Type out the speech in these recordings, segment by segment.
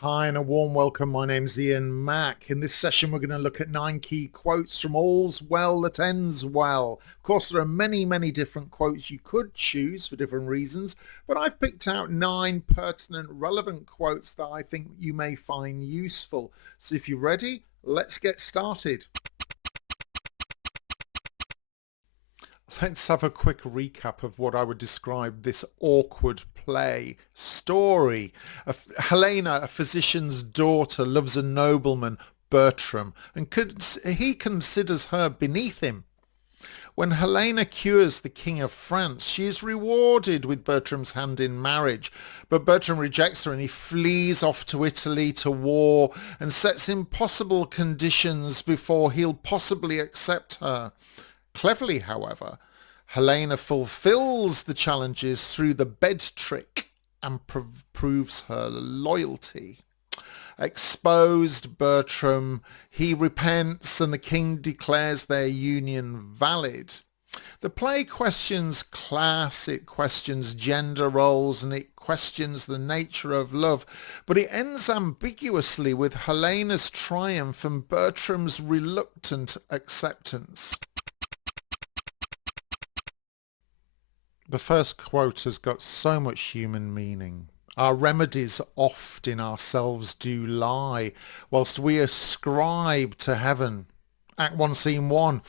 Hi, and a warm welcome. My name's Ian Mack. In this session, we're going to look at 9 key quotes from All's Well That Ends Well. Of course, there are many different quotes you could choose for different reasons, but I've picked out 9 pertinent, relevant quotes that I think you may find useful. So if you're ready, let's get started. Let's have a quick recap of what I would describe this awkward play story. Helena, a physician's daughter, loves a nobleman, Bertram, and he considers her beneath him. When Helena cures the King of France, she is rewarded with Bertram's hand in marriage, but Bertram rejects her and he flees off to Italy to war and sets impossible conditions before he'll possibly accept her. Cleverly, however, Helena fulfills the challenges through the bed trick and proves her loyalty. Exposed Bertram, he repents and the king declares their union valid. The play questions class, it questions gender roles, and it questions the nature of love, but it ends ambiguously with Helena's triumph and Bertram's reluctant acceptance. The first quote has got so much human meaning. Our remedies oft in ourselves do lie, whilst we ascribe to heaven. Act 1, Scene 1.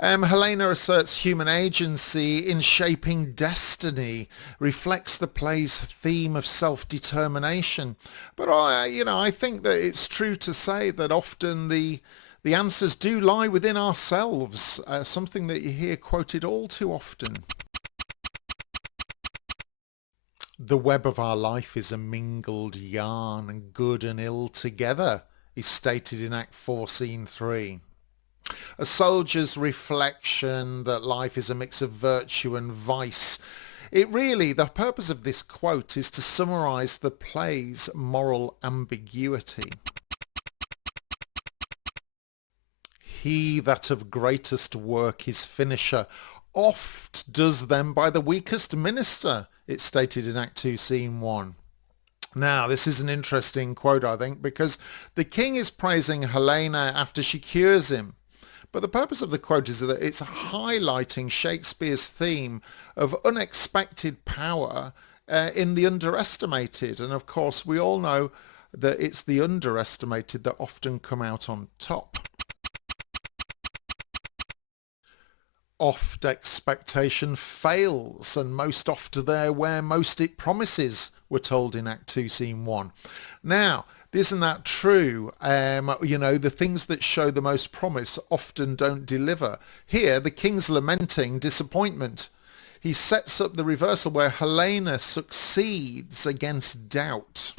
Helena asserts human agency in shaping destiny, reflects the play's theme of self-determination. But I think that it's true to say that often the answers do lie within ourselves, something that you hear quoted all too often. The web of our life is a mingled yarn, and good and ill together is stated in Act 4, Scene 3. A soldier's reflection that life is a mix of virtue and vice. The purpose of this quote is to summarise the play's moral ambiguity. He that of greatest work is finisher oft does them by the weakest minister, it's stated in Act 2, Scene 1. Now, this is an interesting quote, I think, because the king is praising Helena after she cures him. But the purpose of the quote is that it's highlighting Shakespeare's theme of unexpected power in the underestimated. And of course, we all know that it's the underestimated that often come out on top. Oft expectation fails, and most oft there where most it promises, we're told in Act 2, Scene 1. Now, isn't that true? The things that show the most promise often don't deliver. Here, the king's lamenting disappointment. He sets up the reversal where Helena succeeds against doubt.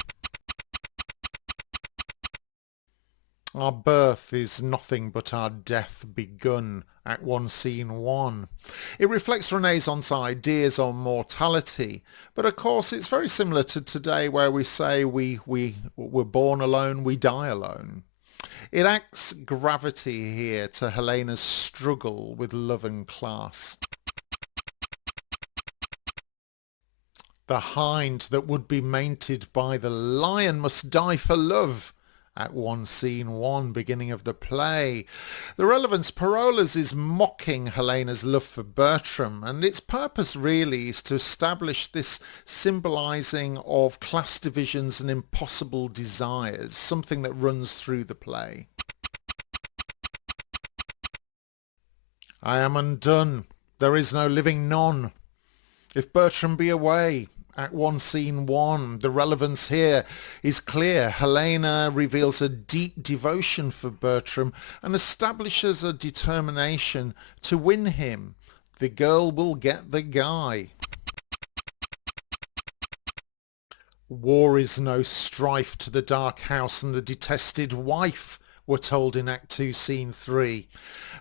Our birth is nothing but our death begun, Act 1, Scene 1. It reflects Renaissance ideas on mortality, but of course it's very similar to today where we say we were born alone, we die alone. It adds gravity here to Helena's struggle with love and class. The hind that would be mated by the lion must die for love. Act 1, Scene 1, beginning of the play. The relevance, Parolles is mocking Helena's love for Bertram, and its purpose really is to establish this symbolising of class divisions and impossible desires, something that runs through the play. I am undone, there is no living none. If Bertram be away, Act 1, Scene 1. The relevance here is clear. Helena reveals a deep devotion for Bertram and establishes a determination to win him. The girl will get the guy. War is no strife to the dark house and the detested wife, we're told in Act 2, Scene 3.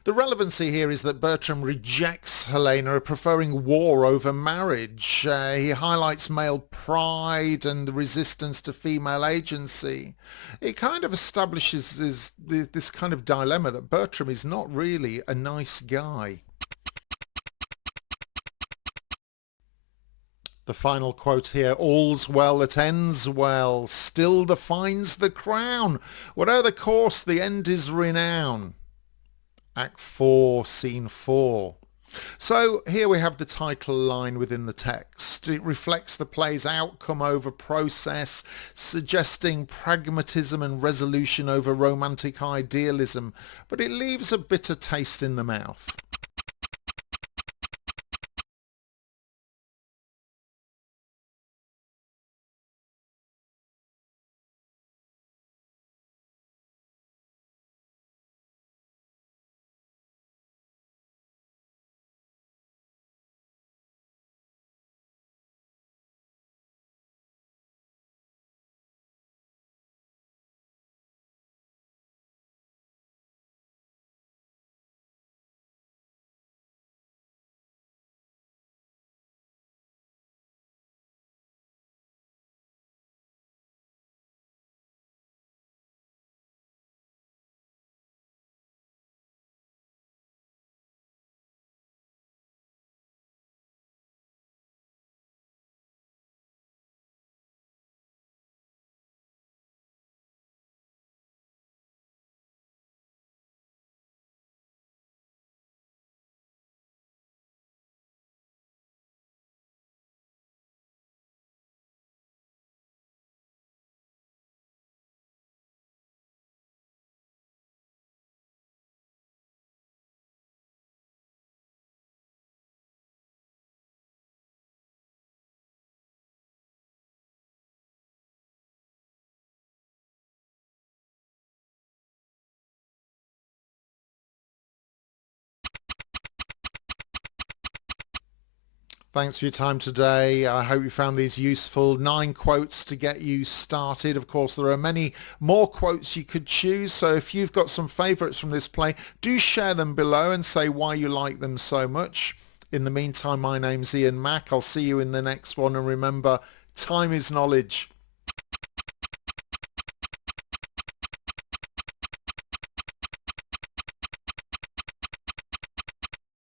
The relevancy here is that Bertram rejects Helena, preferring war over marriage. He highlights male pride and the resistance to female agency. It kind of establishes this kind of dilemma that Bertram is not really a nice guy. The final quote here, all's well that ends well, still defines the crown. Whatever the course, the end is renown. Act 4, Scene 4. So here we have the title line within the text. It reflects the play's outcome over process, suggesting pragmatism and resolution over romantic idealism, but it leaves a bitter taste in the mouth. Thanks for your time today. I hope you found these useful. 9 quotes to get you started. Of course, there are many more quotes you could choose. So if you've got some favourites from this play, do share them below and say why you like them so much. In the meantime, my name's Ian Mack. I'll see you in the next one. And remember, time is knowledge.